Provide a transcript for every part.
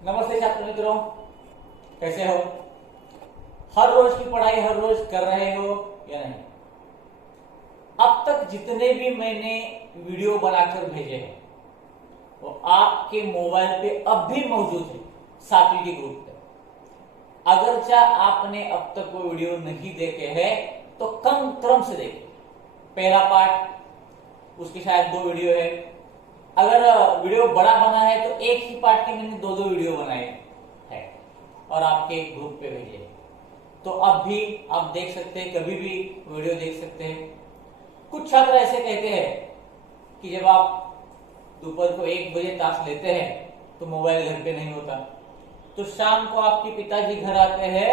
नमस्ते छात्र मित्रों, कैसे हो? हर रोज की पढ़ाई हर रोज कर रहे हो या नहीं? अब तक जितने भी मैंने वीडियो बनाकर भेजे हैं वो आपके मोबाइल पे अब भी मौजूद है, साथी के ग्रुप पे। अगर चाहे आपने अब तक वो वीडियो नहीं देखे हैं तो क्रम से देखें। पहला पार्ट, उसकी शायद 2 वीडियो है। अगर वीडियो बड़ा बना है तो एक ही पार्ट के मैंने 2 वीडियो बनाए हैं और आपके ग्रुप पे भेजे हैं। तो अब भी आप देख सकते हैं, कभी भी वीडियो देख सकते हैं। कुछ छात्र ऐसे कहते हैं कि जब आप दोपहर को 1 बजे ताश लेते हैं तो मोबाइल घर पे नहीं होता, तो शाम को आपके पिताजी घर आते हैं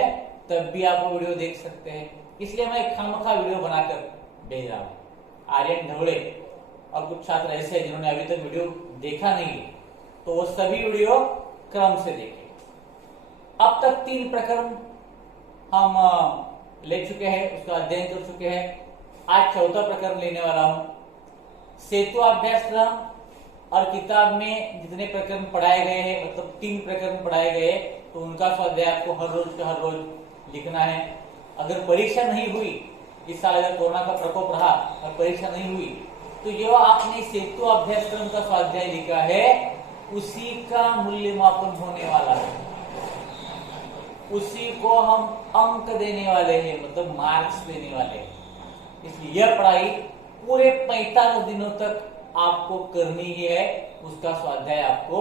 तब भी आप वो वीडियो देख सकते हैं। इसलिए मैं खामखा वीडियो बनाकर भेज रहा हूं। आर्यन ढवड़े और कुछ छात्र ऐसे हैं जिन्होंने अभी तक वीडियो देखा नहीं है, तो वो सभी वीडियो क्रम से देखें। अब तक 3 प्रकरण हम ले चुके हैं, उसका अध्ययन कर चुके हैं। आज 4था प्रकरण लेने वाला हूं। सेतु अभ्यासक्रम और किताब में जितने प्रकरण पढ़ाए गए हैं, मतलब 3 प्रकरण पढ़ाए गए, तो उनका स्वाध्याय आपको हर रोज लिखना है। अगर परीक्षा नहीं हुई, इस साल अगर कोरोना का प्रकोप रहा और परीक्षा नहीं हुई, तो जो आपने सेतु अभ्यासक्रम का स्वाध्याय लिखा है उसी का मूल्यमापन होने वाला है, उसी को हम अंक देने वाले हैं, मतलब मार्क्स देने वाले हैं। इसलिए यह पढ़ाई पूरे 45 दिनों तक आपको करनी ही है, उसका स्वाध्याय आपको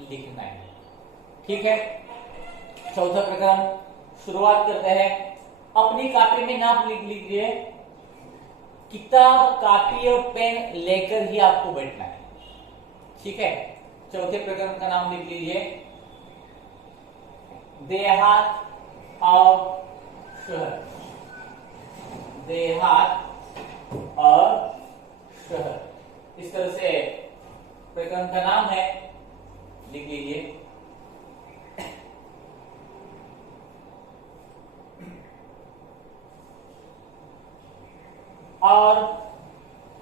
लिखना है। ठीक है, 4था प्रकरण शुरुआत करते हैं। अपनी कॉपी में नाम लिख लीजिए। किताब, कॉपी और पेन लेकर ही आपको बैठना है। ठीक है, 4थे प्रकरण का नाम लिख लीजिए, देहात और शहर। देहात और शहर, इस तरह से प्रकरण का नाम है, लिख लीजिए। और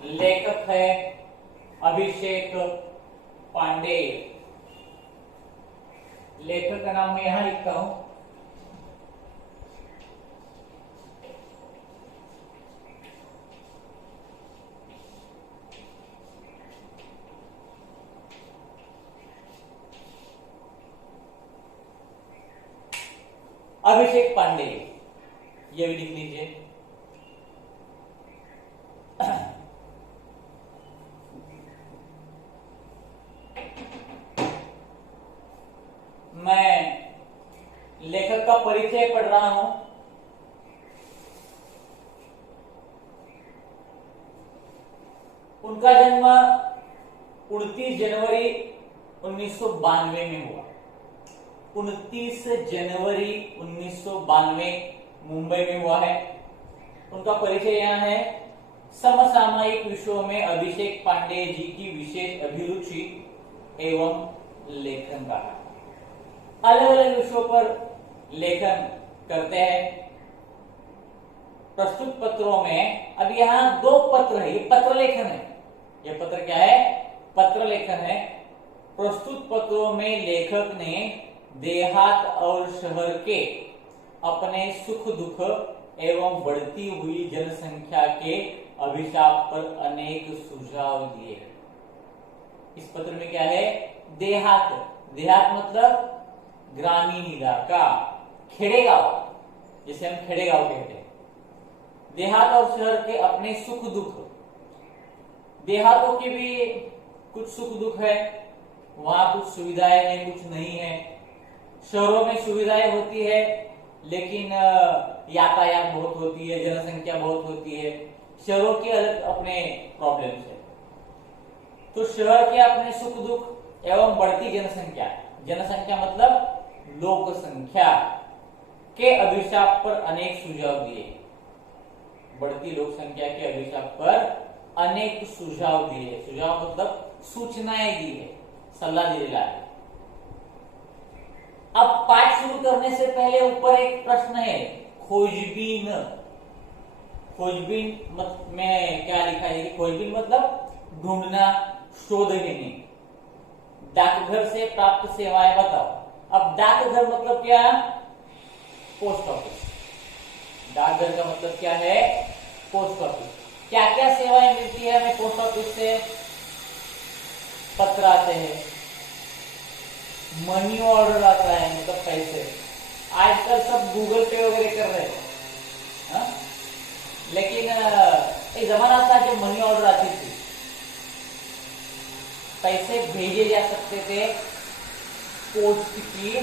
लेखक है अभिषेक पांडे। लेखक का नाम मैं यहां लिखता हूं, अभिषेक पांडे, ये भी लिख लीजिए। मैं लेखक का परिचय पढ़ रहा हूं। उनका जन्म 29 जनवरी 1992 में हुआ। 29 जनवरी 1992 मुंबई में हुआ है। उनका परिचय यहां है। समसामयिक विषयों में अभिषेक पांडे जी की विशेष अभिरुचि एवं लेखन का, अलग अलग विषयों पर लेखन करते हैं। प्रस्तुत पत्रों में, अब यहाँ 2 पत्र है, ये पत्र लेखन है। ये पत्र क्या है? पत्र लेखन है। प्रस्तुत पत्रों में लेखक ने देहात और शहर के अपने सुख दुख एवं बढ़ती हुई जनसंख्या के अभिशाप पर अनेक सुझाव दिए। इस पत्र में क्या है? देहात, देहात मतलब ग्रामीण इलाका, खेड़ेगांव, जिसे हम खेड़ेगांव कहते हैं। देहात और शहर के अपने सुख दुख। देहातों के भी कुछ सुख दुख है, वहां कुछ सुविधाएं हैं, कुछ नहीं है। शहरों में सुविधाएं होती है लेकिन यातायात बहुत होती है, जनसंख्या बहुत होती है। शहरों के अलग अपने प्रॉब्लम्स है। तो शहर के अपने सुख दुख एवं बढ़ती जनसंख्या, जनसंख्या मतलब लोक संख्या के अभिशाप पर अनेक सुझाव दिए। बढ़ती लोक संख्या के अभिशाप पर अनेक सुझाव दिए। सुझाव मतलब सूचनाएं दी है, सलाह दिला है। अब पाठ शुरू करने से पहले ऊपर एक प्रश्न है, खोजबीन। खोजबीन में क्या लिखा है? खोजबीन मतलब ढूंढना, शोध लेने। डाकघर से प्राप्त सेवाएं बताओ। अब डाकघर मतलब क्या? Post office. डाकघर का मतलब क्या है? Post office. क्या क्या सेवाएं मिलती है हमें पोस्ट ऑफिस से? पत्र आते हैं, मनी ऑर्डर आता है, मतलब पैसे। आजकल सब गूगल पे वगैरह कर रहे हैं, हाँ? लेकिन एक जमाना था जब मनी ऑर्डर आती थी, पैसे भेजे जा सकते थे पोस्ट के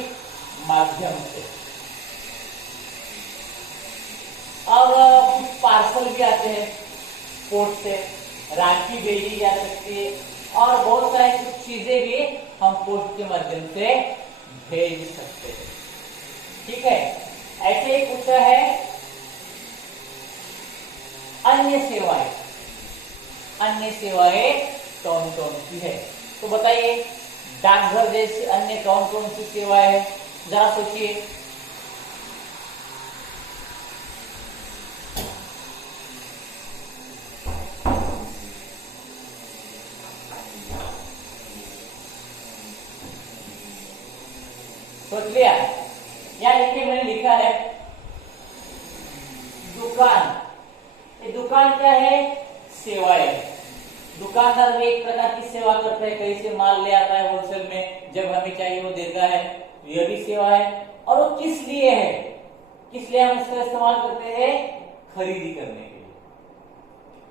माध्यम से। अब कुछ पार्सल भी आते हैं पोस्ट से, राखी भेजी जा सकती है और बहुत सारी कुछ चीजें भी हम पोस्ट के माध्यम से भेज सकते हैं। ठीक है, ऐसे ही पूछा है अन्य सेवाएं। अन्य सेवाएं कौन कौन सी है? तो बताइए, डाकघर जैसी अन्य कौन कौन सी सेवाएं है? जरा सोचिए। सोच लिया? या देखिए, मैंने लिखा है दुकान। ये दुकान क्या है? सेवाएं। दुकानदार भी एक प्रकार की सेवा करता है, कहीं से माल ले आता है होलसेल में, जब हमें चाहिए वो देता है, यह भी सेवा है। और वो किस लिए है? किस लिए हम इसका इस्तेमाल करते हैं? खरीदी करने के लिए।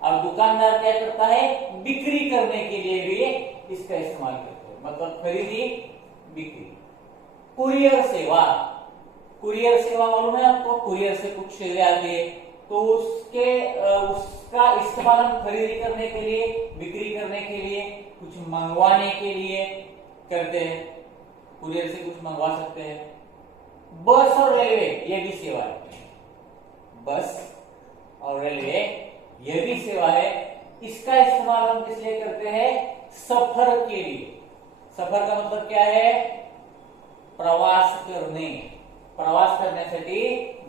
अब दुकानदार क्या करता है? बिक्री करने के लिए भी इसका इस्तेमाल करते हैं, मतलब खरीदी बिक्री। कुरियर सेवा। कुरियर सेवा मालूम है आपको? कुरियर से कुछ चीजें आती है तो उसका इस्तेमाल हम खरीदी करने के लिए, बिक्री करने के लिए, कुछ मंगवाने के लिए करते हैं। कुरियर से कुछ मंगवा सकते हैं। बस और रेलवे ये भी सेवा है। बस और रेलवे ये भी सेवा है। इसका इस्तेमाल हम किस लिए करते हैं? सफर के लिए। सफर का मतलब क्या है? प्रवास करणे. प्रवास करण्यासाठी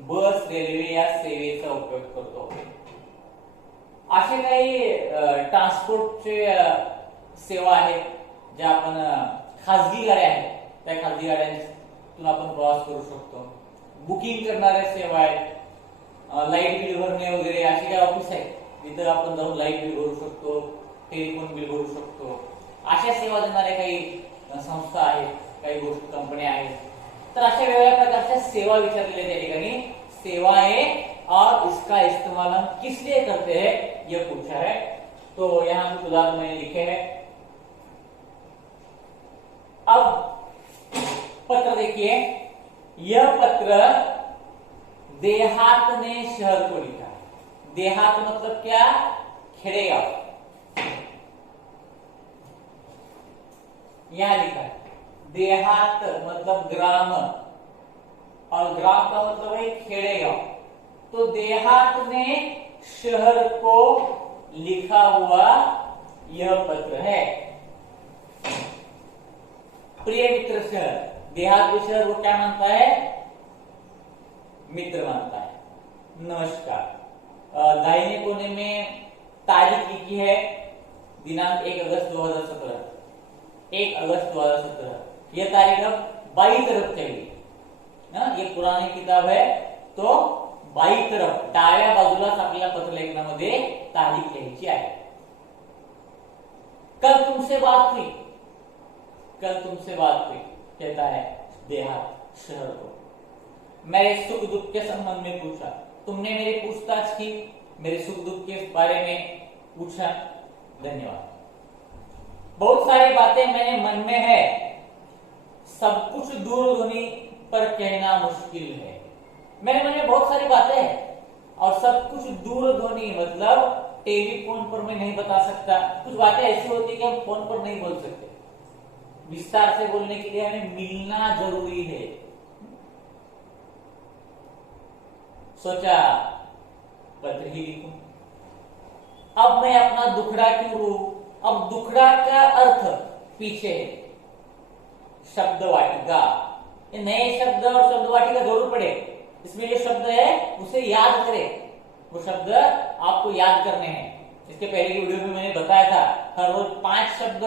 बस, रेल्वे या सेवेचा उपयोग करतो. असे काही ट्रान्सपोर्टचे सेवा आहेत ज्या आपण खासगी गाड्या आहेत त्या खासगी गाड्यांतून आपण प्रवास करू शकतो. बुकिंग करणाऱ्या सेवा आहेत, लाईट बिल भरणे वगैरे अशी काही ऑफिस आहेत तिथं आपण जाऊन लाईट बिल भरू शकतो, टेलिफोन बिल भरू शकतो. अशा सेवा देणाऱ्या काही संस्था आहेत, काही गोष्टी कंपन्या आहेत. तर अशा वेगवेगळ्या प्रकारच्या सेवा विचारलेल्या त्या ठिकाणी. सेवाएं और इसका इस्तेमाल हम किस लिए करते हैं यह पूछा है. तो यहां कुछ उदाहरण मैंने लिखे हैं. अब पत्र देखिए, यह पत्र देहात ने शहर को लिखा है. देहात मतलब क्या? खेड़ेगांव. यहां लिखा है देहात मतलब ग्राम, और ग्राम का मतलब है खेड़ेगांव. तो देहात ने शहर को लिखा हुआ यह पत्र है. प्रिय मित्र शहर, देहात के शहर को क्या मानता है? मित्र मानता है. नमस्कार. दाहिने कोने में तारीख लिखी है, दिनांक 1 अगस्त 2017. 1 अगस्त 2017. यह तारीख अब बाई तरफ चली ना. ये पुरानी किताब है तो बाई तरफ डाव्या बाजूलाच आपल्याला पत्रलेखनामध्ये तारीख लिहायची आहे. कल तुमसे बात हुई. कल तुमसे बात हुई कहता है देहात शहर को. मेरे सुख दुख के संबंध में पूछा. तुमने मेरी पूछताछ की, मेरे सुख दुख के बारे में पूछा. धन्यवाद. बहुत सारी बातें मेरे मन में है, सब कुछ दूरध्वनि पर कहना मुश्किल है. मेरे मन में बहुत सारी बातें हैं और सब कुछ दूरध्वनि मतलब टेलीफोन पर मैं नहीं बता सकता. कुछ बातें ऐसी होती है कि हम फोन पर नहीं बोल सकते. विस्तार से बोलने के लिए हमें मिलना जरूरी है. सोचा पत्र ही लिखूं. अब मैं अपना दुखड़ा क्यों रू. अब दुखड़ा का अर्थ पीछे है. शब्द वाटिका. ये नए शब्द और शब्द वाटिका जरूर पड़े. इसमें जो शब्द है उसे याद करें. वो शब्द आपको याद करने हैं. इसके पहले की वीडियो में मैंने बताया था हर रोज 5 शब्द,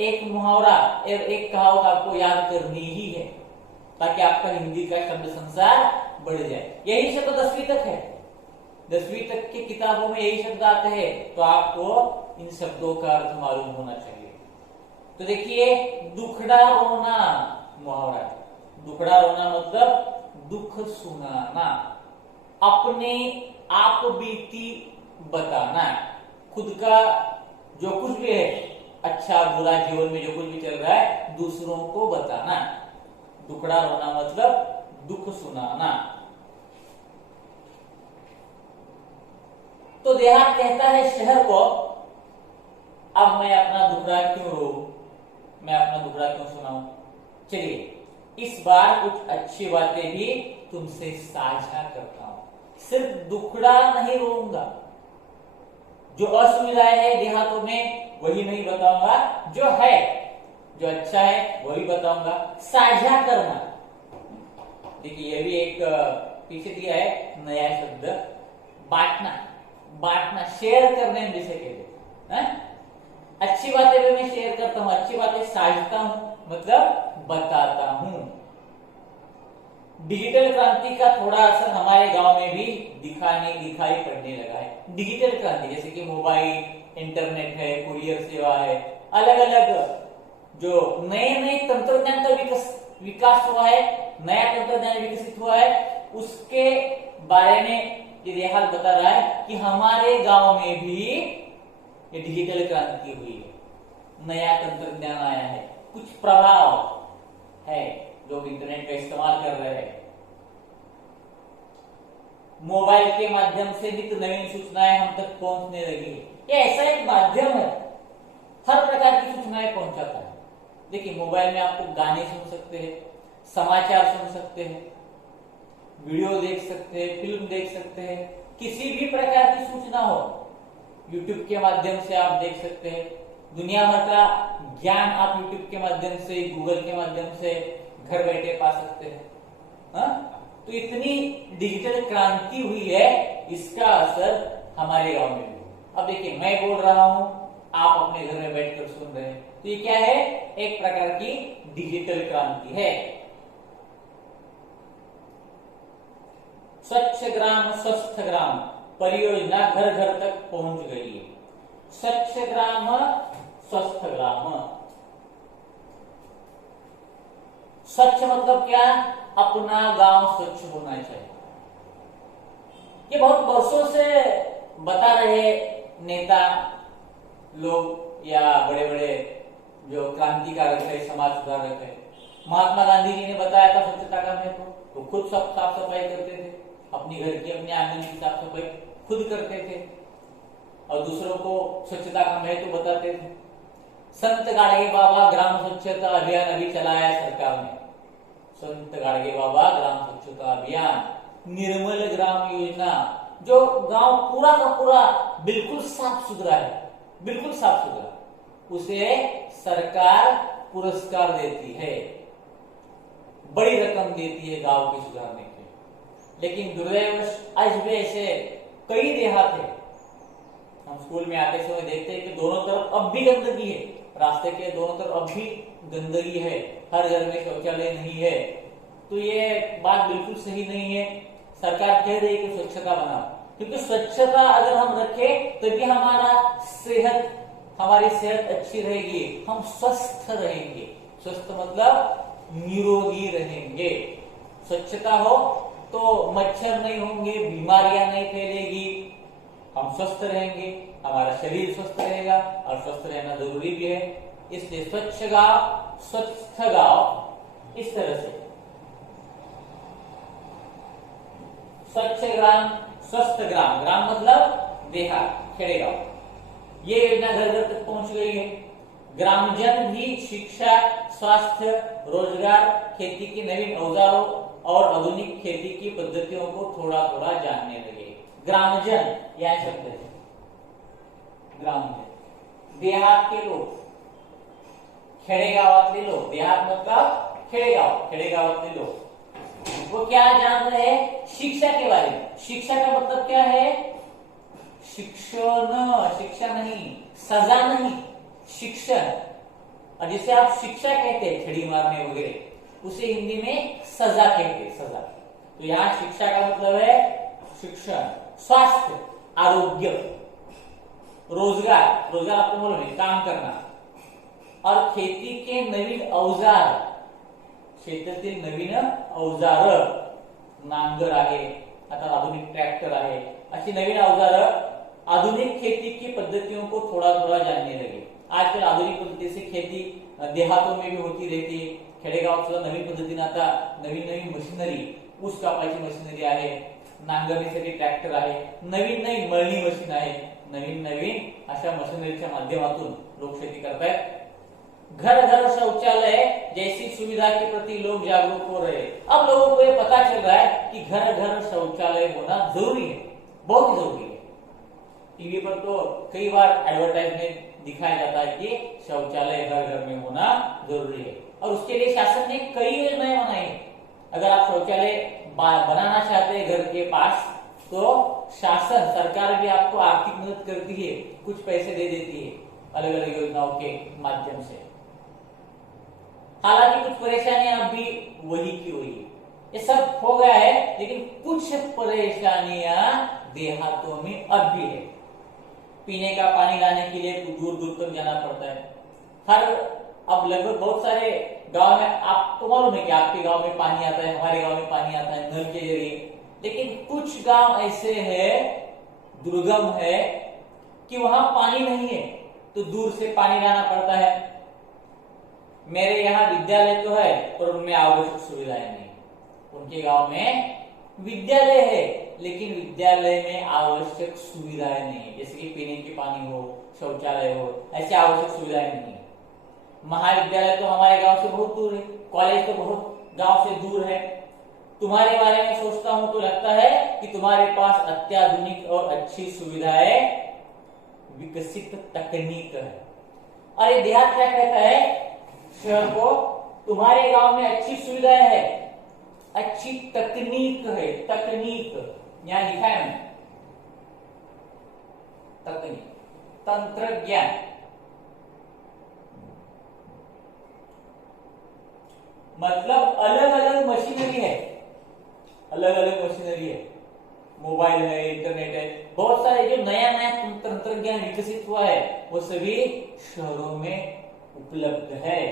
एक मुहावरा और एक कहावत आपको याद करनी ही है. ताकि आपका हिंदी का शब्द संसार बढ़ जाए। यही शब्द 10वीं तक है, 10वीं तक की किताबों में यही शब्द आते हैं, तो आपको इन शब्दों का अर्थ मालूम होना चाहिए। तो देखिए, दुखड़ा रोना मुहावरा है। दुखड़ा रोना मतलब दुख सुनाना, अपने आप बीती बताना, खुद का जो कुछ भी है, अच्छा बुरा जीवन में जो कुछ भी चल रहा है, दूसरों को बताना। दुखड़ा रोना मतलब दुख सुनाना। तो देहात कहता है शहर को, अब मैं अपना दुखड़ा क्यों रो, मैं अपना दुखड़ा क्यों सुनाऊं। चलिए इस बार कुछ अच्छी बातें भी तुमसे साझा करता हूं। सिर्फ दुखड़ा नहीं रोऊंगा, जो असुविधाएं है देहातों में वही नहीं बताऊंगा, जो है, जो अच्छा है वही बताऊंगा। साझा करना, देखिए ये भी एक पीछे दिया है नया शब्द, बांटना। बांटना, शेयर करने में जिसे कहते हैं। अच्छी बातें भी मैं शेयर करता हूं, अच्छी बातें साझता हूं, मतलब बताता हूं। डिजिटल क्रांति का थोड़ा असर हमारे गांव में भी दिखाई पड़ने लगा है। डिजिटल क्रांति जैसे कि मोबाइल, इंटरनेट है, कुरियर सेवा है, अलग अलग जो नए नए तंत्रज्ञान का विकास हुआ है, नया तंत्रज्ञान विकसित हुआ है, उसके बारे में ये हाल बता रहा है कि हमारे गांव में भी ये डिजिटल क्रांति हुई है, नया तंत्रज्ञान आया है, कुछ प्रभाव है, लोग इंटरनेट का इस्तेमाल कर रहे हैं, मोबाइल के माध्यम से नित्य नवीन सूचनाएं हम तक पहुंचने लगी है। ये ऐसा एक माध्यम है, हर प्रकार की सूचनाएं पहुंचाता है। देखिए मोबाइल में आपको गाने सुन सकते हैं, समाचार सुन सकते हैं, वीडियो देख सकते हैं, फिल्म देख सकते हैं, किसी भी प्रकार की सूचना हो यूट्यूब के माध्यम से आप देख सकते हैं। दुनिया भर का ज्ञान आप यूट्यूब के माध्यम से, गूगल के माध्यम से घर बैठे पा सकते हैं। तो इतनी डिजिटल क्रांति हुई है, इसका असर हमारे गांव में भी। अब देखिए मैं बोल रहा हूं, आप अपने घर में बैठकर सुन रहे हैं, तो ये क्या है, एक प्रकार की डिजिटल क्रांति है। स्वच्छ ग्राम स्वस्थ ग्राम परियोजना घर घर तक पहुंच गई है। स्वच्छ ग्राम स्वस्थ ग्राम, स्वच्छ मतलब क्या, अपना गांव स्वच्छ होना चाहिए। ये बहुत वर्षों से बता रहे नेता लोग या बड़े बड़े जो क्रांतिकारक है, समाज सुधारक है। महात्मा गांधी जी ने बताया था स्वच्छता का महत्व, तो खुद सब साफ सफाई करते थे, अपनी घर की, अपने आंगन की साफ सफाई खुद करते थे और दूसरों को स्वच्छता का महत्व बताते थे। संत गाड़गे बाबा ग्राम स्वच्छता अभियान अभी चलाया सरकार ने। संत गाड़गे बाबा ग्राम स्वच्छता अभियान, निर्मल ग्राम योजना, जो गांव पूरा का पूरा बिल्कुल साफ सुथरा है, बिल्कुल साफ सुथरा, उसे सरकार पुरस्कार देती है, बड़ी रकम देती है गांव के सुधारने के। लेकिन दुर्दैवश आज भी ऐसे कई देहात है, हम स्कूल में आते समय देखते हैं कि दोनों तरफ अब भी गंदगी है, रास्ते के दोनों तरफ अब भी गंदगी है, हर घर में शौचालय नहीं है। तो ये बात बिल्कुल सही नहीं है। सरकार कह रही है कि स्वच्छता बनाओ, क्योंकि स्वच्छता अगर हम रखें तभी हमारी सेहत अच्छी रहेगी, हम स्वस्थ रहेंगे। स्वस्थ मतलब निरोगी रहेंगे। स्वच्छता हो तो मच्छर नहीं होंगे, बीमारियां नहीं फैलेगी, हम स्वस्थ रहेंगे, हमारा शरीर स्वस्थ रहेगा और स्वस्थ रहना जरूरी भी है। इसलिए स्वच्छ गांव स्वस्थ गांव, इस तरह से स्वच्छ ग्राम स्वस्थ ग्राम, ग्राम मतलब देहात, खेड़ेगांव, ये योजना घर घर तक पहुंच गई है। ग्रामजन भी शिक्षा, स्वास्थ्य, रोजगार, खेती के नवीन औजारों और आधुनिक खेती की पद्धतियों को थोड़ा थोड़ा जानने लगे। ग्रामजन यह शब्द है, ग्रामजन देहात के लोग, खेड़ेगावातले लोग, देहात मतलब खेड़ेगांव, खेड़ेगावातले लोग, वो क्या जान रहे हैं, शिक्षा के बारे में। शिक्षा का मतलब क्या है, शिक्षण, शिक्षा नहीं, सजा नहीं, शिक्षण। और जिसे आप शिक्षा कहते हैं, छड़ी मारने वगैरह, उसे हिंदी में सजा कहते हैं, सजा। तो यहाँ शिक्षा का मतलब है शिक्षण, स्वास्थ्य, आरोग्य, रोजगार, रोजगार आपको मालूम है काम करना, और खेती के नवीन अवजार, शेतातील नवीन अवजार, नांगर आहे, आता आधुनिक ट्रॅक्टर आहे, अशी नवीन अवजार आधुनिक खेती की पद्धतियों को थोड़ा थोड़ा जानने लगे। आजकल आधुनिक पद्धति से खेती देहातों में भी होती रहती है, खेडेगावात सुद्धा नवीन पद्धतीने आता नवीन नवीन मशिनरी, ऊस कापायची मशिनरी आहे, नांगरणीसाठी ट्रॅक्टर आहे, नवीन नवीन मळणी मशीन आहे, नवीन नवीन अशा मशिनरीच्या माध्यमातून लोक शेती करतायत। घर घर शौचालय जैसी सुविधा के प्रति लोग जागरूक हो रहे हैं। अब लोगों को ये पता चल रहा है कि घर घर शौचालय होना जरूरी है, बहुत जरूरी है। टीवी पर तो कई बार एडवर्टाइजमेंट दिखाया जाता है कि शौचालय घर घर में होना जरूरी है, और उसके लिए शासन ने कई योजनाएं बनाई है। अगर आप शौचालय बनाना चाहते हैं घर के पास, तो शासन, सरकार भी आपको आर्थिक मदद करती है, कुछ पैसे दे देती है अलग अलग योजनाओं के माध्यम से। हालांकि कुछ परेशानियां अब भी वही की वही है, ये सब हो गया है, लेकिन कुछ परेशानियां देहातों में अब भी है। पीने का पानी लाने के लिए दूर दूर तक जाना पड़ता है। अब लगभग बहुत सारे गांव में आपको मालूम है कि आपके गांव में पानी आता है, हमारे गांव में पानी आता है नल के जरिए, लेकिन कुछ गांव ऐसे हैं, दुर्गम है, कि वहां पानी नहीं है, तो दूर से पानी लाना पड़ता है। मेरे यहाँ विद्यालय तो है, पर उनमें आवश्यक सुविधाएं नहीं। उनके गांव में विद्यालय है, लेकिन विद्यालय में आवश्यक सुविधाएं नहीं है, जैसे कि पीने के पानी हो, शौचालय हो, ऐसी आवश्यक सुविधाएं नहीं है। महाविद्यालय तो हमारे गांव से बहुत दूर है, कॉलेज तो बहुत गांव से दूर है। तुम्हारे बारे में सोचता हूं तो लगता है कि तुम्हारे पास अत्याधुनिक और अच्छी सुविधाएं, विकसित तकनीक है। और ये देहात क्या कहता है शहर को, तुम्हारे गांव में अच्छी सुविधाएं है, अच्छी तकनीक है, तकनीक यहां लिखा है मैंने, तकनीक, तंत्रज्ञान, मतलब अलग अलग मशीनरी है, अलग अलग मशीनरी है, मोबाइल है, इंटरनेट है, बहुत सारे जो नया नया तंत्रज्ञान विकसित हुआ है वो सभी शहरों में उपलब्ध है।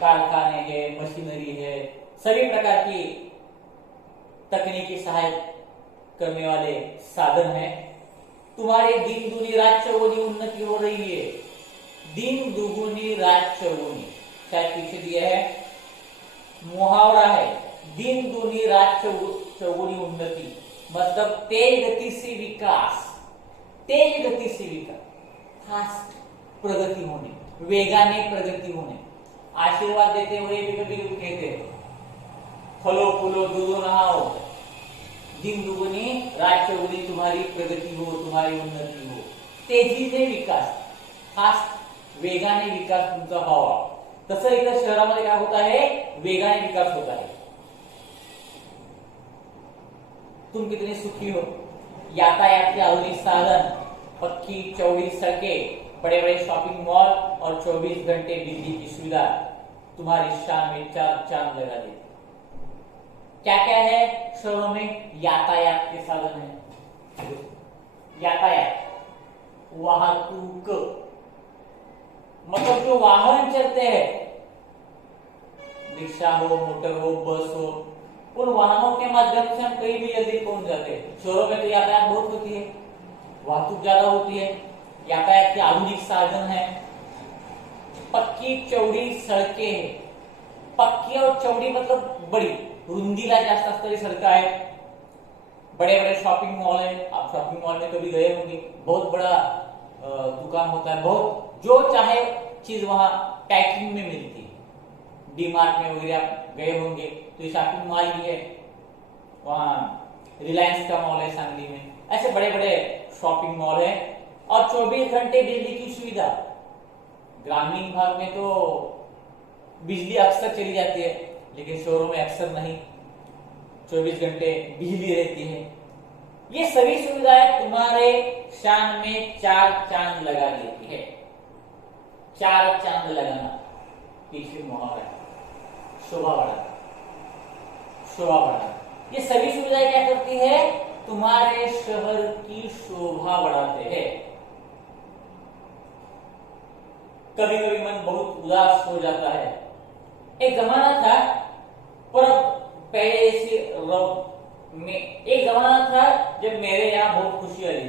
कारखाने हैं, मशीनरी है, सभी प्रकार की तकनीकी सहायता करने वाले साधन हैं। तुम्हारे दिन दुनी रात चौगुनी उन्नति हो रही है, दिन दुगुनी रात चौगुनी, शायद पीछे दिया है, मुहावरा है, दिन दुनी रात चौगुनी उन्नति, मतलब तेज गति से विकास, तेज गति से विकास, फास्ट प्रगति होने, वेगाने प्रगति होने। आशीर्वाद देते हुए भी कभी कहते हैं फलो फूलो दूधो नहाओ, दिन दुगुनी रात चौगुनी तुम्हारी प्रगति हो, तुम्हारी उन्नति हो, तेजी से विकास, फास्ट वेगाने विकास तुमचा व्हावा। तसं इथं शहरामध्ये काय होत आहे, वेगाने विकास होत आहे। तुम कितने सुखी हो, यातायात के आधुनिक साधन, पक्की चौड़ी सड़कें, बड़े बड़े शॉपिंग मॉल और 24 घंटे बिजली की सुविधा तुम्हारी शान में चार चांद लगा देती। क्या क्या है शहरों में, यातायात के साधन है, यातायात, वाहतूक, मतलब जो वाहन चलते हैं, रिक्शा हो, मोटर हो, बस हो, उन वाहनों के माध्यम से हम कहीं भी जल्दी पहुंच जाते हैं। शहरों में तो यातायात बहुत होती है, वाहतूक ज्यादा होती है, यातायात के आधुनिक साधन है, पक्की चौड़ी सड़कें हैं, पक्की और चौड़ी मतलब बड़ी, रुंदीला जास्त असणारी सड़क है, बड़े बड़े शॉपिंग मॉल है। आप शॉपिंग मॉल में कभी गए होंगे, बहुत बड़ा दुकान होता है, बहुत जो चाहे चीज वहां पैकिंग में मिलती है। डी मार्ट में वगैरह आप गए होंगे तो ये शॉपिंग मॉल भी है, वहां रिलायंस का मॉल है सांगली में, ऐसे बड़े बड़े शॉपिंग मॉल है। और 24 घंटे बिजली की सुविधा, ग्रामीण भाग में तो बिजली अक्सर चली जाती है, लेकिन शहरों में अक्सर नहीं, 24 घंटे बिजली रहती है। ये सभी सुविधाएं तुम्हारे शान में चार चांद लगा देती है। चार चांद लगाना, पीछे मुहावरा, शोभा बढ़ाना, शोभा बढ़ाना। ये सभी सुविधाएं क्या करती है? तुम्हारे शहर की शोभा बढ़ाते हैं। कभी कभी मन बहुत उदास हो जाता है। एक जमाना था, पर पहले एक जमाना था जब मेरे यहाँ बहुत खुशियां थी।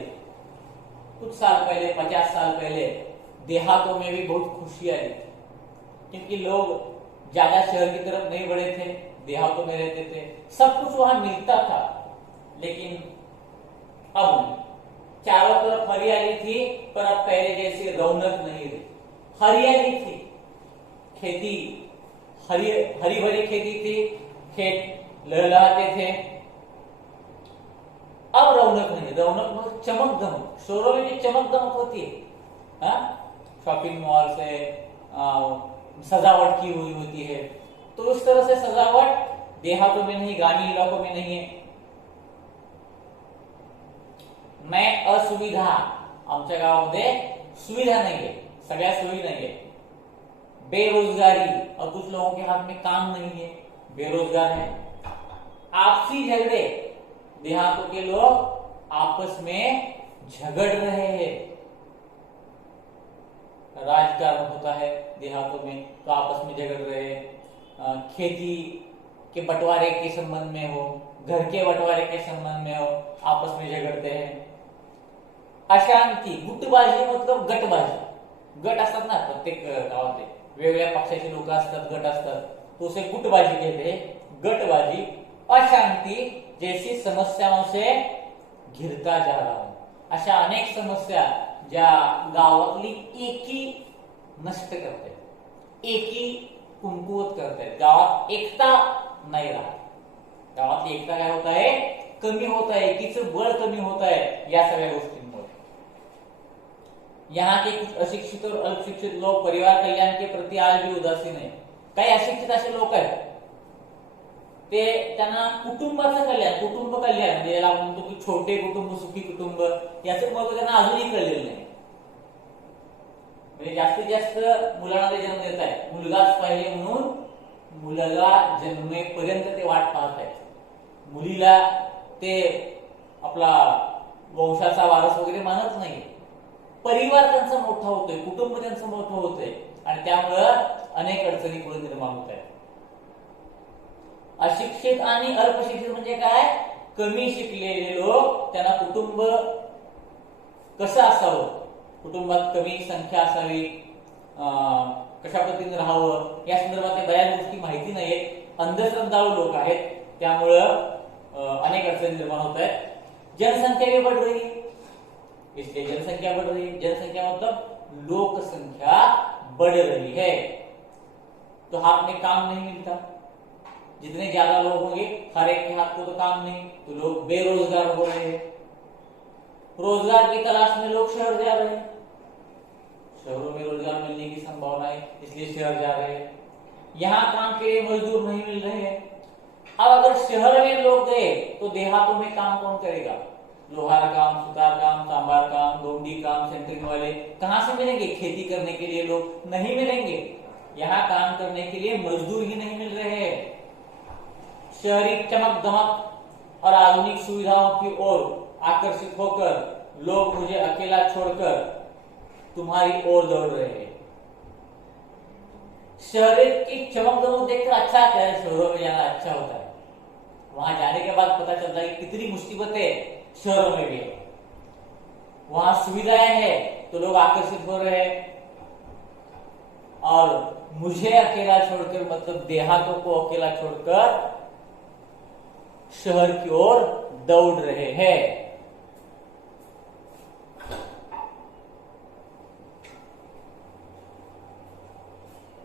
कुछ साल पहले, 50 साल पहले देहातों में भी बहुत खुशियां थी, क्योंकि लोग ज्यादा शहर की तरफ नहीं बढ़े थे, देहातों में रहते थे, सब कुछ वहां मिलता था। लेकिन अब नहीं, चारों तरफ हरियाली थी, पर अब पहले जैसी रौनक नहीं रही। हरियाली थी, खेती हरी भरी खेती थी, खेत लहलहाते थे। अब रौनक नहीं, रौनक मतलब चमक दमक, शहरों में भी चमक दमक होती है, शॉपिंग मॉल से सजावट की हुई होती है। तो उस तरह से सजावट देहातों में नहीं, ग्रामीण इलाकों में नहीं है। मैं असुविधा, आमच्या गावामध्ये सुविधा नहीं है, सगळ्या सोयी नहीं है। बेरोजगारी, और कुछ लोगों के हाथ में काम नहीं है, बेरोजगार है। आपसी झगड़े, देहातों के लोग आपस में झगड़ रहे हैं। राजकारण होता है देहातों में, तो आपस में झगड़ रहे हैं। खेती के बंटवारे के संबंध में हो, घर के बंटवारे के संबंध में हो, आपस में झगड़ते हैं। अशांती, गुटबाजी मतलब गटबाजी, गट असतात ना प्रत्येक गावात, वेगवेगळ्या पक्षाचे लोक असतात, गट असतात, तो उसे गुटबाजी कहते हैं, गटबाजी। अशांति जैसी समस्याओं से घिरता जा रहा हूं। अशा अनेक समस्या ज्या गावातली एकी नष्ट करते, एकी कमकुवत करते, गावात एकता नाही राहत। गावातली एकता काय होत आहे? कमी होत आहे, एकीचं बळ कमी होत आहे या सगळ्या गोष्टींमुळे। यहाँ के कुछ अशिक्षित और अल्पशिक्षित लोग परिवार कल्याण के प्रति आज भी उदासीन है। काही अशिक्षित असे लोक आहेत, ते त्यांना कुटुंबाचं कल्याण, कुटुंब कल्याण म्हणजे याला म्हणतो की छोटे कुटुंब सुखी कुटुंब, याचं महत्व त्यांना अजूनही कळलेलं नाही। म्हणजे जास्तीत जास्त मुलांना ते जन्म देत आहे, मुलगाच पाहिजे म्हणून मुलाला जन्मेपर्यंत ते वाट पाहत आहेत। मुलीला ते आपला वंशाचा वारस वगैरे मानत नाही। परिवार त्यांचा मोठा होतोय, कुटुंब त्यांचं मोठं होतंय, आणि त्यामुळं अनेक अडचणी पुढे निर्माण होत आहेत। अशिक्षित आणि अल्पशिक्षित म्हणजे काय? कमी शिकलेले लोक, त्यांना कुटुंब कसं असावं, कुटुंबात कमी संख्या असावी, कशा पद्धतीने राहावं, या संदर्भात बऱ्याच गोष्टी माहिती नाहीयेत। अंधश्रद्धाळू लोक आहेत, त्यामुळं अनेक अडचणी निर्माण होत आहेत। जनसंख्या भी बढ़ रही है, इसलिए जनसंख्या बढ़ रही है। जनसंख्या मतलब लोक संख्या बढ़ रही है, तो हाथ में काम नहीं मिलता। जितने ज्यादा लोग होंगे, हर एक के हाथ को तो काम नहीं, तो लोग बेरोजगार हो रहे हैं। रोजगार की तलाश में लोग शहर जा रहे हैं, शहरों में रोजगार मिलने की संभावना है, इसलिए शहर जा रहे हैं। यहाँ काम के लिए मजदूर नहीं मिल रहे हैं। अब अगर शहर में लोग गए तो देहातों में काम कौन करेगा? लोहार काम, सुतार काम, सांबार काम, गोंडी काम, सेंटरिंग वाले कहां से मिलेंगे? खेती करने के लिए लोग नहीं मिलेंगे। यहाँ काम करने के लिए मजदूर ही नहीं मिल रहे हैं। शहरी चमक दमक और आधुनिक सुविधाओं की ओर आकर्षित होकर लोग मुझे अकेला छोड़कर तुम्हारी ओर दौड़ रहे हैं। शहर की चमक दमक देखकर अच्छा आता है, शहरों में जाना अच्छा होता है। वहां जाने के बाद पता चलता है कि कितनी मुसीबतें शहरों में भी है। वहां सुविधाएं हैं तो लोग आकर्षित हो रहे हैं, और मुझे अकेला छोड़कर मतलब देहातों को अकेला छोड़कर शहर की ओर दौड़ रहे हैं।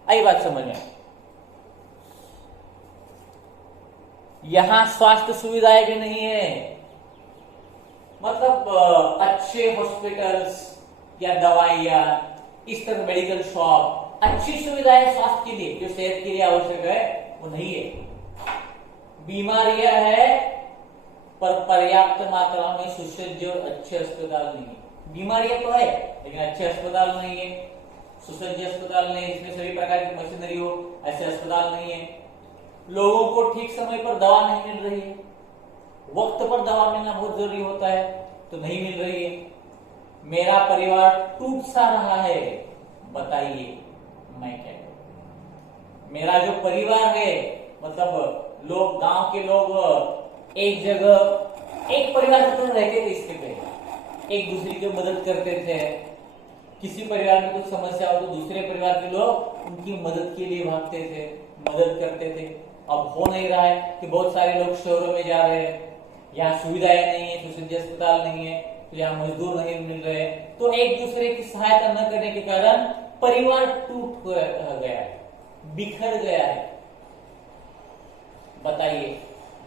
आई बात समझ में? यहां स्वास्थ्य सुविधाएं भी नहीं है, मतलब अच्छे हॉस्पिटल्स या दवाइयां, इस तरह मेडिकल शॉप, अच्छी सुविधाएं स्वास्थ्य के लिए जो सेहत के लिए आवश्यक है वो नहीं है। बीमारियां है पर पर्याप्त मात्रा में सुसज्ज और अच्छे अस्पताल नहीं है। बीमारियां तो है लेकिन अच्छे अस्पताल नहीं है, सुसज्ज अस्पताल नहीं, इसमें सभी प्रकार की मशीनरी हो, ऐसे अस्पताल नहीं है। लोगों को ठीक समय पर दवा नहीं मिल रही है, वक्त पर दवा मिलना बहुत जरूरी होता है तो नहीं मिल रही है। मेरा परिवार टूट सा रहा है, बताइए मैं क्या करूं। मेरा जो परिवार है, मतलब लोग, गांव के लोग एक जगह एक परिवार के तरह रहते थे, इसके पहले एक दूसरे की मदद करते थे। किसी परिवार में कुछ समस्या हो तो दूसरे परिवार के लोग उनकी मदद के लिए भागते थे, मदद करते थे। अब हो नहीं रहा है कि बहुत सारे लोग शहरों में जा रहे हैं, यहाँ सुविधाएं नहीं है, सुसज्ज अस्पताल नहीं है, तो यहाँ मजदूर नहीं मिल रहे, तो एक दूसरे की सहायता न करने के कारण परिवार टूट गया है, बिखर गया है। बताइए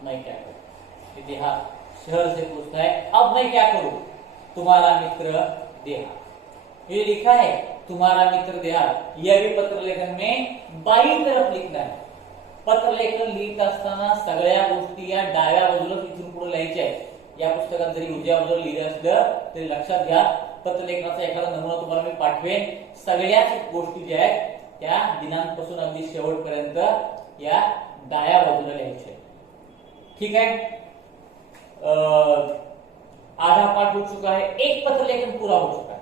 मैं क्या करूं। इतिहास शहर से पूछता है, अब मैं क्या करूं। तुम्हारा मित्र देहात, ये लिखा है तुम्हारा मित्र देहात। यह भी पत्र लेखन में बाई तरफ लिखना है। पत्र लेखन लिहित असताना सगळ्या गोष्टी या डाव्या बाजूला इथून पुढे लिहायच्या आहेत। या पुस्तकात जरी उजव्या बाजूला लिहिलं असलं तरी लक्षात घ्या, पत्र लेखनाचा एखादा नमुना तुम्हाला मी पाठवेन। सगळ्याच गोष्टी ज्या आहेत त्या दिनांकापासून अगदी शेवटपर्यंत या डाव्या बाजूला लिहायच्या। ठीक है, आधा पाठ हो चुका है, एक पत्र लेखन पूरा हो चुका है।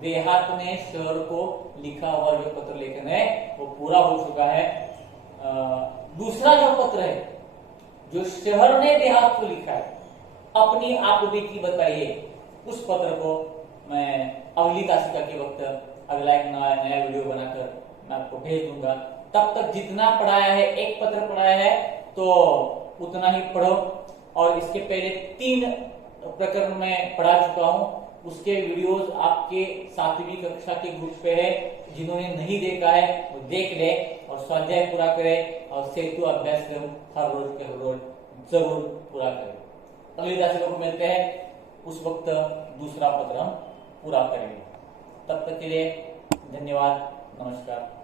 देहात ने शहर को लिखा हुआ जो पत्र लेखन है वो पूरा हो चुका है। दूसरा जो पत्र है जो शहर ने देहात को लिखा है, अपनी आप बीती बताइए, उस पत्र को मैं अगली तासिका के वक्त अगला एक नया वीडियो बनाकर मैं आपको भेज दूंगा। तब तक जितना पढ़ाया है, एक पत्र पढ़ाया है तो उतना ही पढ़ो। और इसके पहले 3 प्रकरण में पढ़ा चुका हूं, उसके वीडियोस आपके 7वीं कक्षा के ग्रुप पे है। जिन्होंने नहीं देखा है वो देख ले और स्वाध्याय पूरा करें और सेतु अभ्यास हर रोज के हर रोज जरूर पूरा करें। अगली तासिका को मिलते हैं, उस वक्त दूसरा पत्र हम पूरा करेंगे। तब तक के लिए धन्यवाद, नमस्कार।